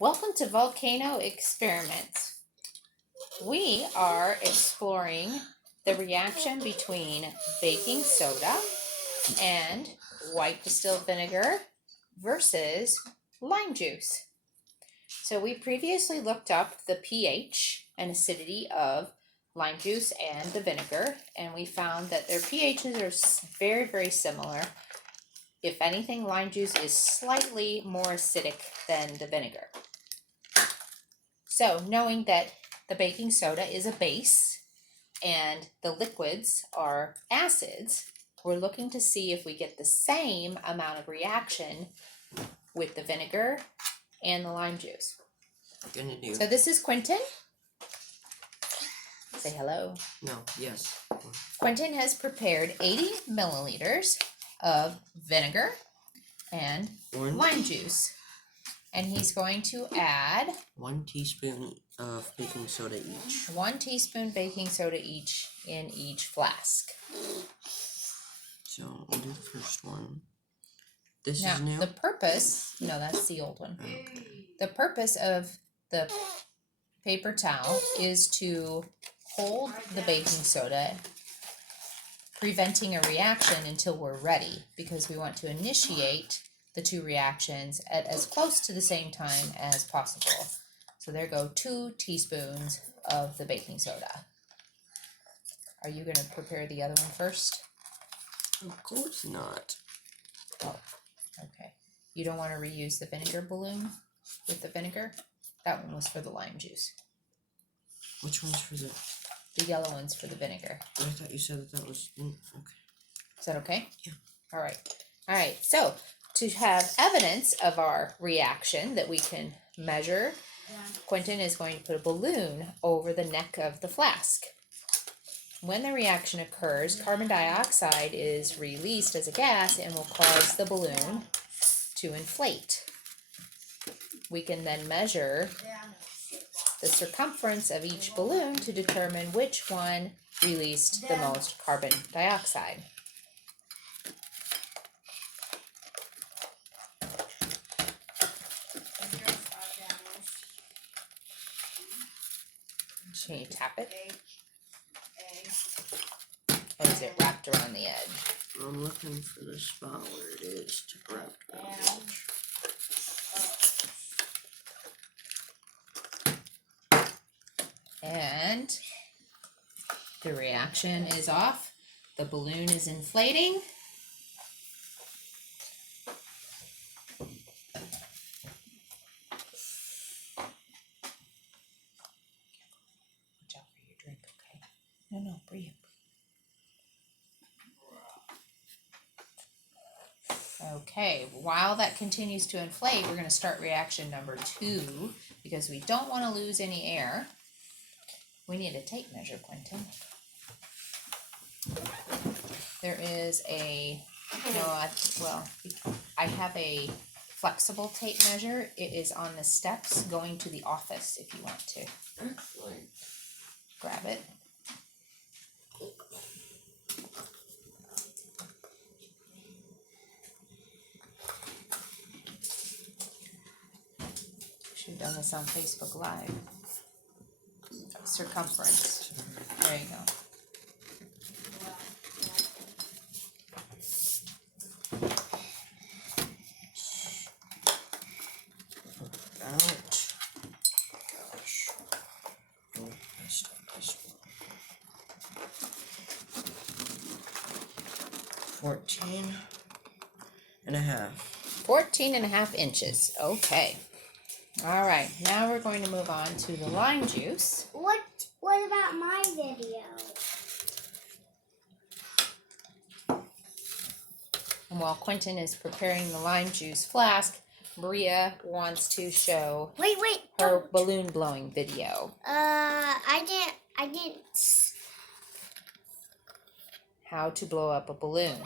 Welcome to Volcano Experiments. We are exploring the reaction between baking soda and white distilled vinegar versus lime juice. So we previously looked up the pH and acidity of lime juice and the vinegar, and we found that their pHs are very, very similar. If anything, lime juice is slightly more acidic than the vinegar. So knowing that the baking soda is a base and the liquids are acids, we're looking to see if we get the same amount of reaction with the vinegar and the lime juice. Gonna do. So this is Quentin. Say hello. No, yes. Quentin has prepared 80 milliliters of vinegar and lime juice. And he's going to add 1 teaspoon of baking soda each. 1 teaspoon baking soda each in each flask. So we'll do the first one. This Now, is new. the purpose, no, that's the old one. Okay. The purpose of the paper towel is to hold the baking soda, preventing a reaction until we're ready, because we want to initiate the two reactions at as close to the same time as possible. So there go 2 teaspoons of the baking soda. Are you going to prepare the other one first? Of course not. Oh, okay. You don't want to reuse the vinegar balloon with the vinegar? That one was for the lime juice. Which one's for the... The yellow one's for the vinegar. I thought you said that was... Okay. Is that okay? Yeah. All right. All right. So to have evidence of our reaction that we can measure, Quentin is going to put a balloon over the neck of the flask. When the reaction occurs, carbon dioxide is released as a gas and will cause the balloon to inflate. We can then measure the circumference of each balloon to determine which one released the most carbon dioxide. Can you tap it? Or is it wrapped around the edge? I'm looking for the spot where it is to wrap around the edge. And the reaction is off. The balloon is inflating. Watch out for your drink, okay? No, breathe. Okay, while that continues to inflate, we're going to start reaction number 2 because we don't want to lose any air. We need a tape measure, Quentin. There is a, I have a flexible tape measure. It is on the steps going to the office if you want to. Excellent. Grab it. Should have done this on Facebook Live. Circumference. There you go. Ouch. Gosh. Oh, I stopped this one. 14 and a half. 14 and a half inches. Okay. All right. Now we're going to move on to the lime juice. What about my video? And while Quentin is preparing the lime juice flask, Maria wants to show Wait. her balloon blowing video. I didn't. How to blow up a balloon.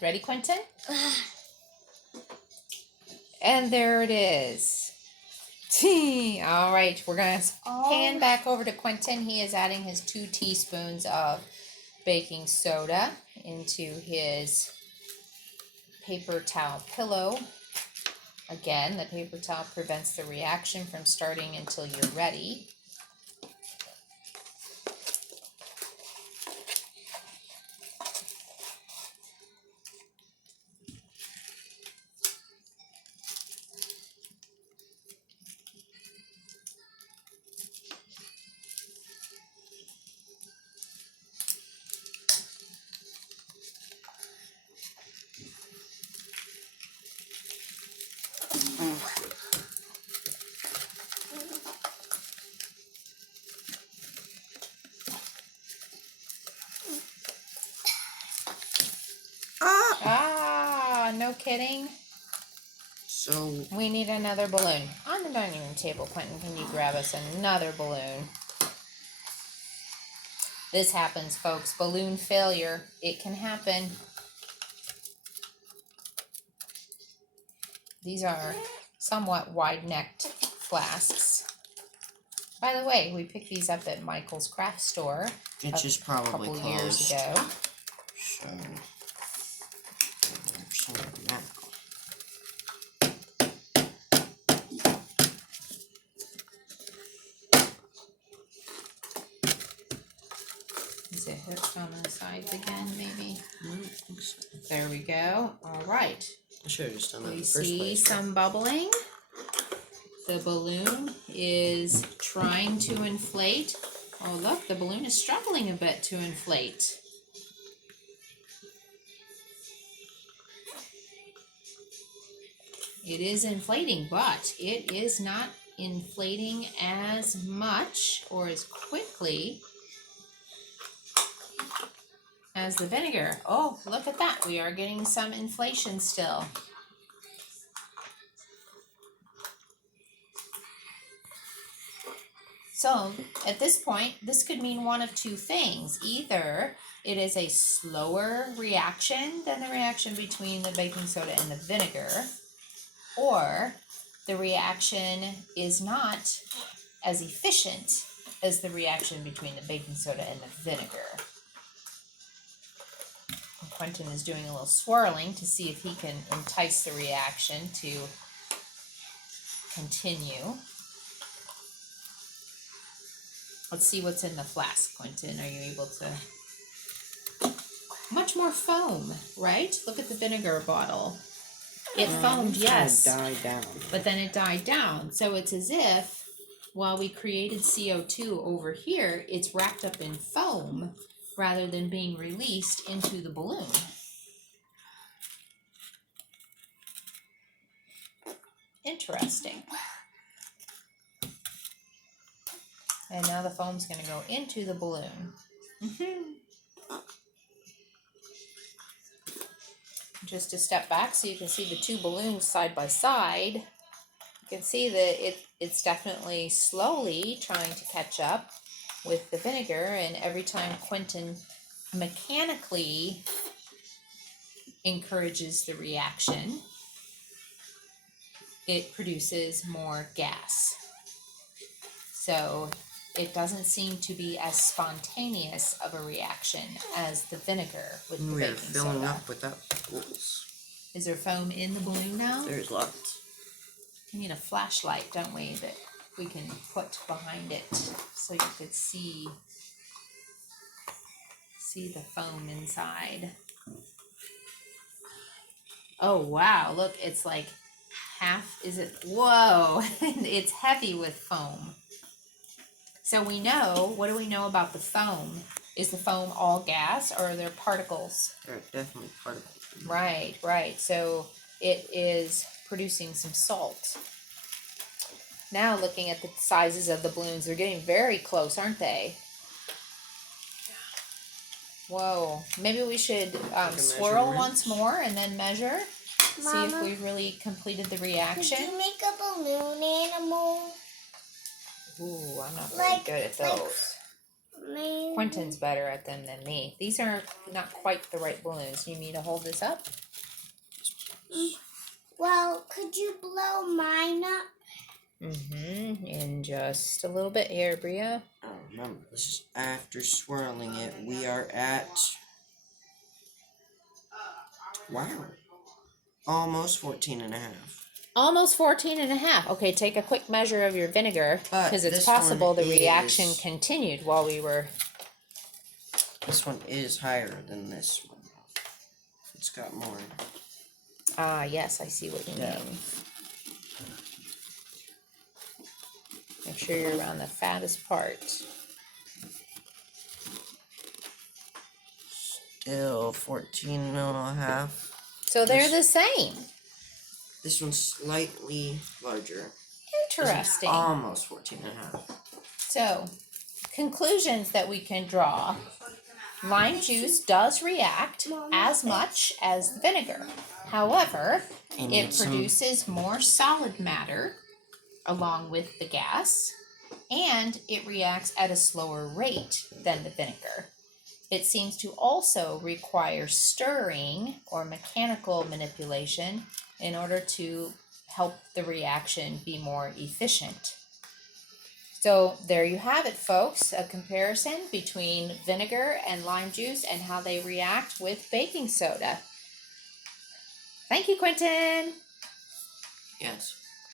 Ready, Quentin? And there it is. All right, we're going to pan back over to Quentin. He is adding his 2 teaspoons of baking soda into his paper towel pillow. Again, the paper towel prevents the reaction from starting until you're ready. Ah, no kidding. So, We need another balloon. On the dining room table, Quentin, can you grab us another balloon? This happens, folks. Balloon failure. It can happen. These are somewhat wide-necked flasks. By the way, we picked these up at Michael's craft store it's just a probably couple years closed. ago. So, there's some now. Is it hooked on the sides again, maybe? I don't think so. There we go. All right. I should have just done that in We the first see place. some bubbling. The balloon is trying to inflate. Oh, look, the balloon is struggling a bit to inflate. It is inflating, but it is not inflating as much or as quickly as the vinegar. Oh, look at that. We are getting some inflation still. So at this point, this could mean one of 2 things. Either it is a slower reaction than the reaction between the baking soda and the vinegar, or the reaction is not as efficient as the reaction between the baking soda and the vinegar. And Quentin is doing a little swirling to see if he can entice the reaction to continue. Let's see what's in the flask, Quentin. Are you able to? Much more foam, right? Look at the vinegar bottle. It foamed, yes, Died down. but then it died down. So it's as if while we created CO2 over here, it's wrapped up in foam rather than being released into the balloon. Interesting. And now the foam's going to go into the balloon. Just to step back so you can see the 2 balloons side by side. You can see that it's definitely slowly trying to catch up with the vinegar, and every time Quentin mechanically encourages the reaction, it produces more gas. So it doesn't seem to be as spontaneous of a reaction as the vinegar with the We're baking filling soda. up without bubbles. Is there foam in the balloon now? There's lots. We need a flashlight, don't we, that we can put behind it so you could see the foam inside. Oh wow, look, it's like half, is it? Whoa, it's heavy with foam. So we know, what do we know about the foam? Is the foam all gas or are there particles? There are definitely particles. Right, right. So it is producing some salt. Now looking at the sizes of the balloons, they're getting very close, aren't they? Whoa. Maybe we should swirl measurement. once more and then measure. See if Mama, we've really completed the could reaction. you make a balloon animal? Ooh, I'm not very Like- good at like- those. maybe. Quentin's better at them than me. These are not quite the right balloons. You need me to hold this up? Well, could you blow mine up? Mm-hmm. In just a little bit here, Bria. Oh, remember, this is after swirling it. We are at, wow, almost 14 and a half. Almost 14 and a half. Okay, take a quick measure of your vinegar But because it's this possible one the reaction is- continued while we were. This one is higher than this one. It's got more. Ah, yes, I see what you Yeah. mean. Make sure you're around the fattest part. Still 14 and a half. So they're Yes. the same. This one's slightly larger. Interesting. Almost 14 and a half. So, conclusions that we can draw. Lime juice does react as much as the vinegar. However, And it it's some- produces more solid matter along with the gas, and it reacts at a slower rate than the vinegar. It seems to also require stirring or mechanical manipulation in order to help the reaction be more efficient. So there you have it, folks, a comparison between vinegar and lime juice and how they react with baking soda. Thank you, Quentin. Yes.